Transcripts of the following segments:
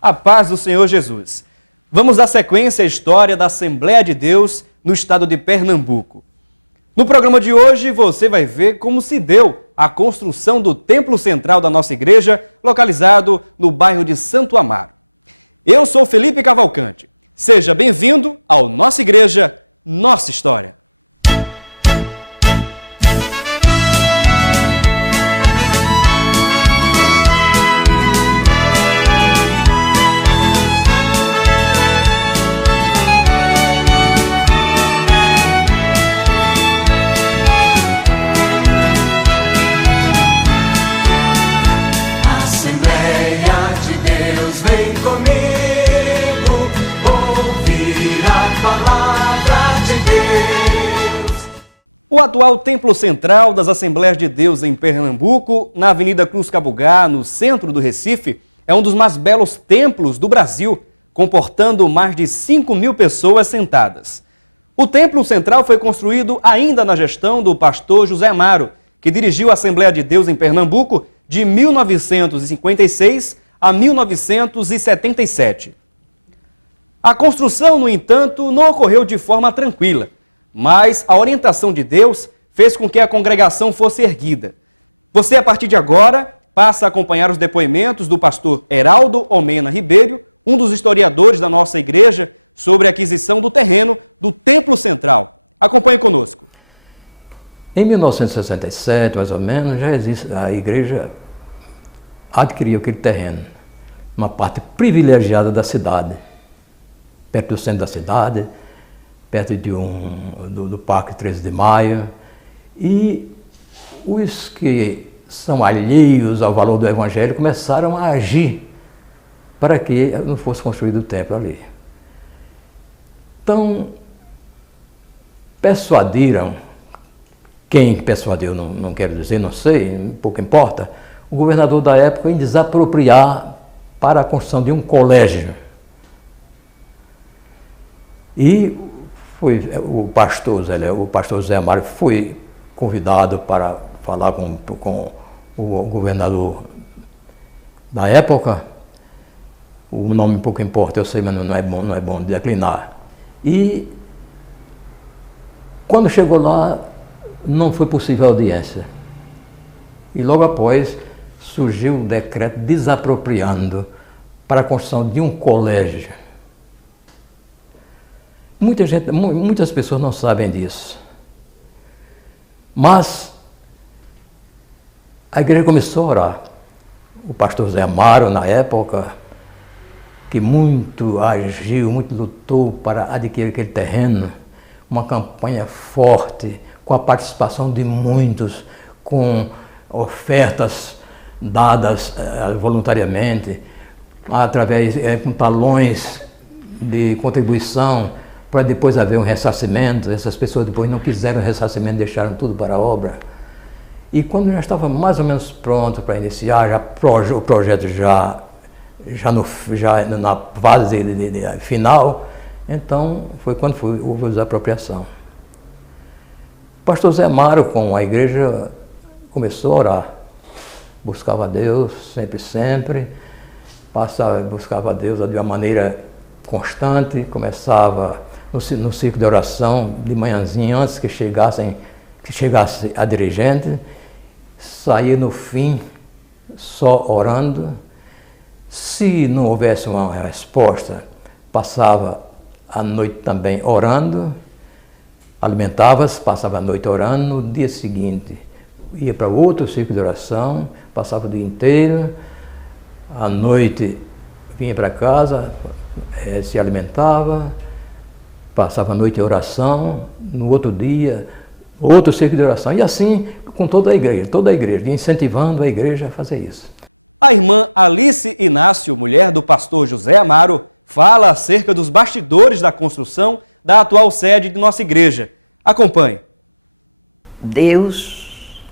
A paz do Senhor Jesus. Vamos dar sequência à história da Assembleia de Deus no estado de Pernambuco. No programa de hoje, você vai ver como se deu a construção do templo central da nossa igreja, localizado no bairro de Santo Amaro. Eu sou Felipe Cavalcante. Seja bem-vindo ao Nossa Igreja, Nossa História. O atual Templo Central das Assembleias de Deus em Pernambuco, na Avenida Cruz Cabugá, no centro do Recife, é um dos mais belos templos do Brasil, comportando mais de 5.000 pessoas sentadas. O Templo Central foi construído ainda na gestão do pastor José Amaro, que dirigiu a Assembleia de Deus em Pernambuco de 1956 a 1977. A construção, no entanto, não ocorreu de forma tranquila, mas a orientação de Deus fez com que a congregação fosse erguida. Você, a partir de agora, passa a acompanhar os depoimentos do pastor Heraldo Omena Ribeiro, um dos historiadores da nossa igreja, sobre a aquisição do terreno do Templo Central. Acompanhe conosco. Em 1967, mais ou menos, já existe, a igreja adquiriu aquele terreno, uma parte privilegiada da cidade, perto do centro da cidade, perto do Parque 13 de Maio, e os que são alheios ao valor do Evangelho começaram a agir para que não fosse construído o templo ali. Então, persuadiram, quem persuadiu não quero dizer, não sei, pouco importa, o governador da época em desapropriar para a construção de um colégio. E o pastor José Amaro foi convidado para falar com o governador da época. O nome pouco importa, eu sei, mas não é bom declinar. E quando chegou lá, não foi possível a audiência. E logo após surgiu um decreto desapropriando para a construção de um colégio. Muitas pessoas não sabem disso. Mas a igreja começou a orar. O pastor José Amaro, na época, que muito agiu, muito lutou para adquirir aquele terreno, uma campanha forte, com a participação de muitos, com ofertas dadas voluntariamente, com talões de contribuição, para depois haver um ressarcimento. Essas pessoas depois não quiseram ressarcimento, deixaram tudo para a obra. E quando já estava mais ou menos pronto para iniciar, o projeto já na fase final, então foi quando houve a desapropriação. O pastor Zé Amaro, com a igreja, começou a orar. Buscava a Deus, sempre. Buscava a Deus de uma maneira constante, começava no ciclo de oração, de manhãzinha, antes que chegasse a dirigente, saía no fim só orando. Se não houvesse uma resposta, passava a noite também orando, alimentava-se, passava a noite orando. No dia seguinte ia para outro ciclo de oração, passava o dia inteiro, à noite vinha para casa, se alimentava, passava a noite em oração, no outro dia, outro ciclo de oração, e assim com toda a igreja, incentivando a igreja a fazer isso. A irmã Alice Inácio, mulher do pastor José Amaro, fala acerca dos bastidores da construção da atual sede de nossa igreja. Acompanhe. Deus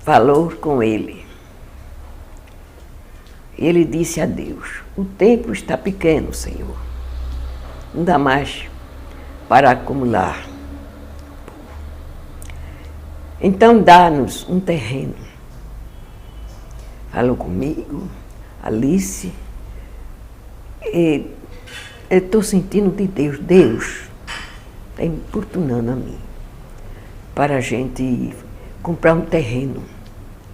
falou com ele. Ele disse a Deus: o templo está pequeno, Senhor. Não dá mais para acumular. Então dá-nos um terreno. Falou comigo, Alice, eu estou sentindo de Deus está importunando a mim para a gente comprar um terreno,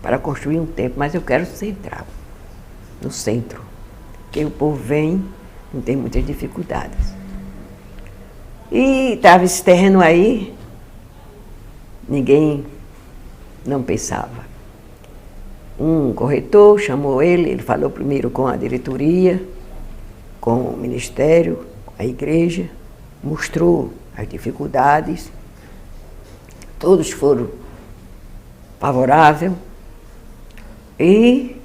para construir um templo, mas eu quero central, no centro, porque o povo vem, não tem muitas dificuldades. E estava esse terreno aí, ninguém não pensava. Um corretor chamou ele falou primeiro com a diretoria, com o ministério, com a igreja, mostrou as dificuldades, todos foram favoráveis, e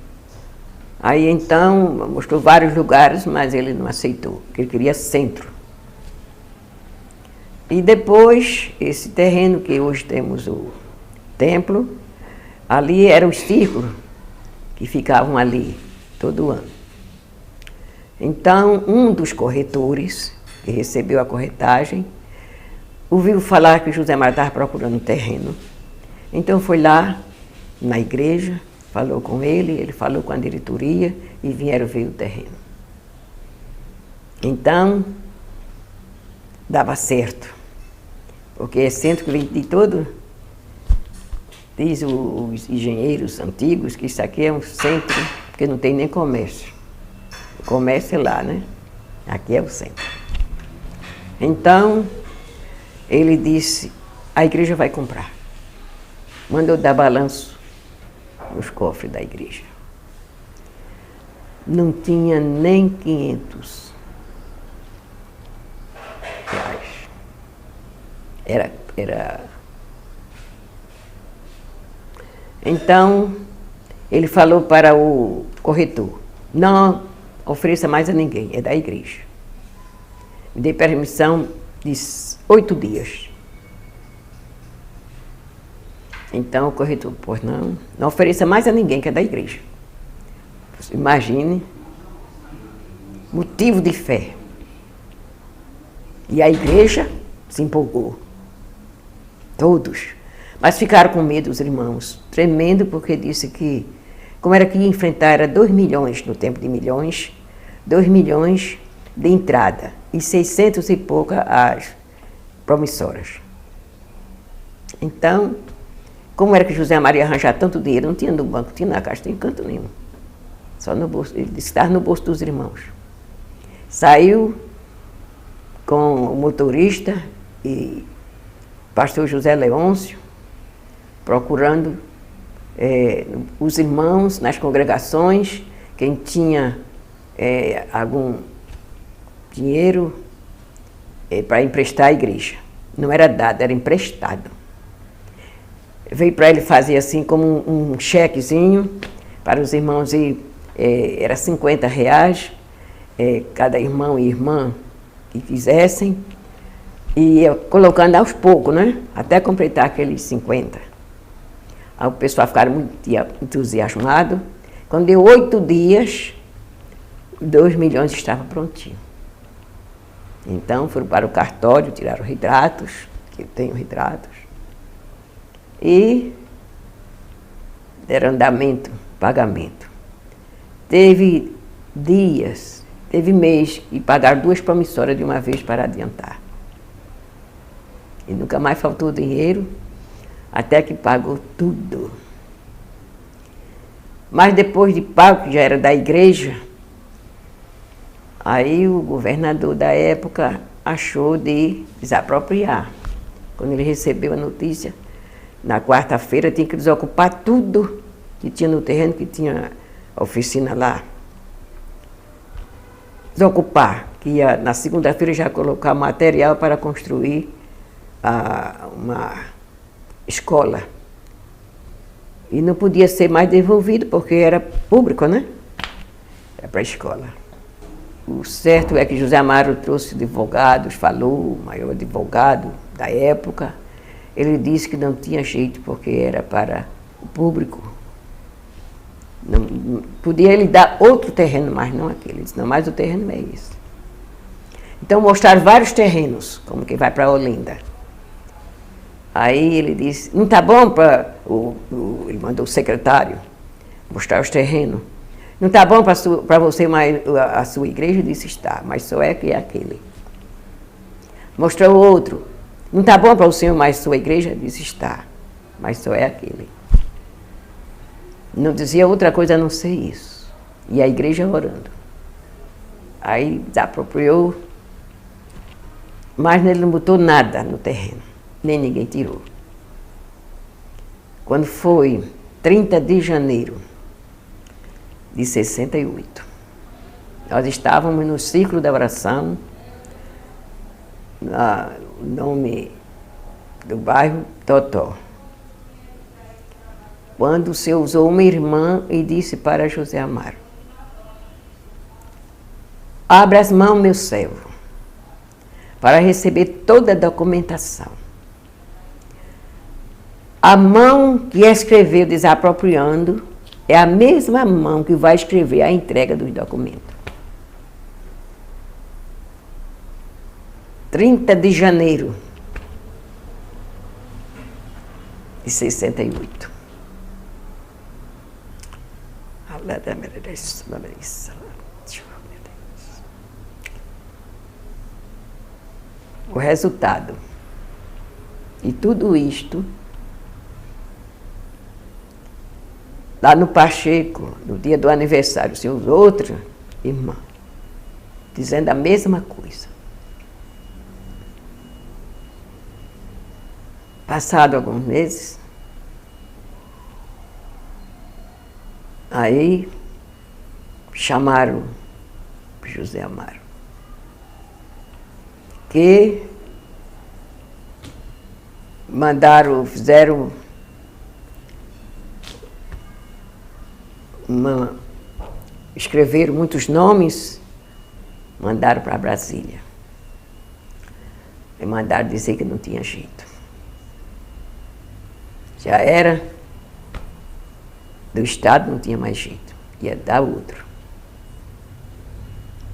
aí então mostrou vários lugares, mas ele não aceitou, porque ele queria centro. E depois, esse terreno que hoje temos o templo, ali eram os círculos que ficavam ali todo ano. Então, um dos corretores, que recebeu a corretagem, ouviu falar que José Mário estava procurando um terreno. Então foi lá na igreja, falou com ele falou com a diretoria e vieram ver o terreno. Então, dava certo, porque é centro que vem de todo. Diz os engenheiros antigos que isso aqui é um centro, porque não tem nem comércio. O comércio é lá, né? Aqui é o centro. Então, ele disse, a igreja vai comprar. Mandou dar balanço nos cofres da igreja. Não tinha nem 500 reais. Era... Então, ele falou para o corretor, não ofereça mais a ninguém, é da igreja. Me dei permissão de 8 dias. Então o corretor, pois não ofereça mais a ninguém, que é da igreja. Imagine, motivo de fé. E a igreja se empolgou. Todos. Mas ficaram com medo os irmãos, tremendo, porque disse que, como era que ia enfrentar, era 2 milhões no tempo de milhões, 2 milhões de entrada e 600 e pouca as promissoras. Então, como era que José Mário ia arranjar tanto dinheiro? Não tinha no banco, tinha na caixa, não tinha canto nenhum. Só no bolso, ele disse que estava no bolso dos irmãos. Saiu com o motorista e pastor José Leôncio, procurando os irmãos nas congregações, quem tinha algum dinheiro para emprestar à igreja. Não era dado, era emprestado. Veio para ele fazer assim como um chequezinho para os irmãos e era 50 reais, cada irmão e irmã que quisessem, e ia colocando aos poucos, né? Até completar aqueles 50. Aí o pessoal ficaram muito entusiasmado. Quando deu 8 dias, 2 milhões estavam prontinhos. Então foram para o cartório, tiraram retratos, que eu tenho retratos, e deram andamento, pagamento. Teve dias, teve mês, e pagaram 2 promissoras de uma vez para adiantar. E nunca mais faltou dinheiro, até que pagou tudo. Mas depois de pago, que já era da igreja, aí o governador da época achou de desapropriar. Quando ele recebeu a notícia, na quarta-feira tinha que desocupar tudo que tinha no terreno, que tinha a oficina lá. Desocupar, que ia na segunda-feira já colocar material para construir uma escola. E não podia ser mais devolvido, porque era público, né? Era para a escola. O certo é que José Amaro trouxe advogados, falou, o maior advogado da época. Ele disse que não tinha jeito, porque era para o público. Não, podia ele dar outro terreno, mas não aquele. Ele disse, não, mas o terreno é esse. Então mostraram vários terrenos, como que vai para Olinda. Aí ele disse, não está bom para... Ele mandou o secretário mostrar os terrenos. Não está bom para você mais a sua igreja? Disse, está, mas só é que é aquele. Mostrou o outro. Não está bom para o senhor mais sua igreja? Disse, está, mas só é aquele. Não dizia outra coisa a não ser isso. E a igreja orando. Aí desapropriou, mas ele não botou nada no terreno, nem ninguém tirou. Quando foi 30 de janeiro de 68, nós estávamos no ciclo da oração, o nome do bairro Totó, quando o Senhor usou uma irmã e disse para José Amaro: abra as mãos, meu servo, para receber toda a documentação. A mão que escreveu desapropriando é a mesma mão que vai escrever a entrega dos documentos. 30 de janeiro de 68. O resultado de tudo isto, lá no Pacheco, no dia do aniversário, seus outros irmãos, dizendo a mesma coisa. Passado alguns meses, aí chamaram José Amaro, que fizeram escreveram muitos nomes, mandaram para Brasília. E mandaram dizer que não tinha jeito. Já era do Estado, não tinha mais jeito. Ia dar outro.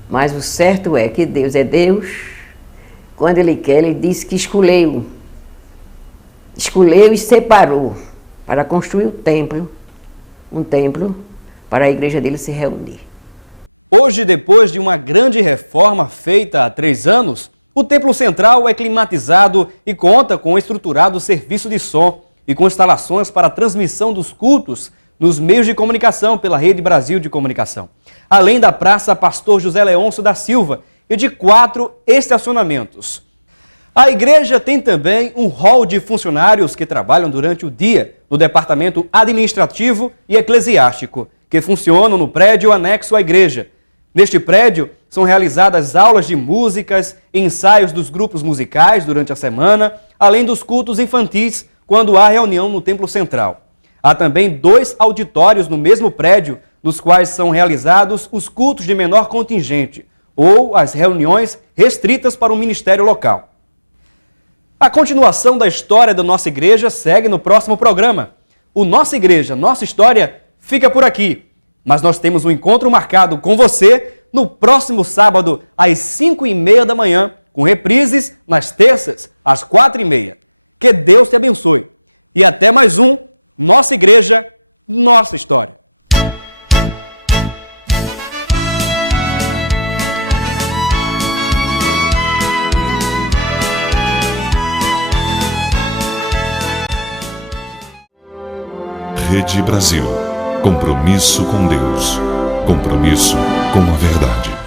Mas o certo é que Deus é Deus. Quando Ele quer, Ele disse que escolheu e separou para construir um templo para a igreja dele se reunir. Hoje, depois de uma grande reforma feita há 3 anos, o Templo Central é climatizado e conta com um estruturado serviço de som e com instalações para a transmissão dos cultos nos meios de comunicação pela Rede Brasil de Comunicação. Além da Praça Pastor José Leôncio da Silva e de 4 estacionamentos. A igreja tem também um hall de funcionários que trabalham durante o dia no departamento administrativo e eclesiástico, que funcionam no prédio anexo à igreja. Neste prédio são realizadas aulas de músicas e ensaios dos grupos musicais durante a semana, além dos cultos infantis, quando há reunião no Templo Central. Há também 2 auditórios no mesmo prédio, nos quais são realizados os cultos de menor contingente, ou as reuniões restritas para o ministério local. A continuação da história da nossa igreja segue no próximo programa. O Nossa Igreja, Nossa História fica por aqui, mas nós temos um encontro marcado com você no próximo sábado, às 5h30 da manhã, com reprises nas terças, às 4h30. Que Deus te abençoe. E até mais um Nossa Igreja, Nossa História. Rede Brasil. Compromisso com Deus. Compromisso com a verdade.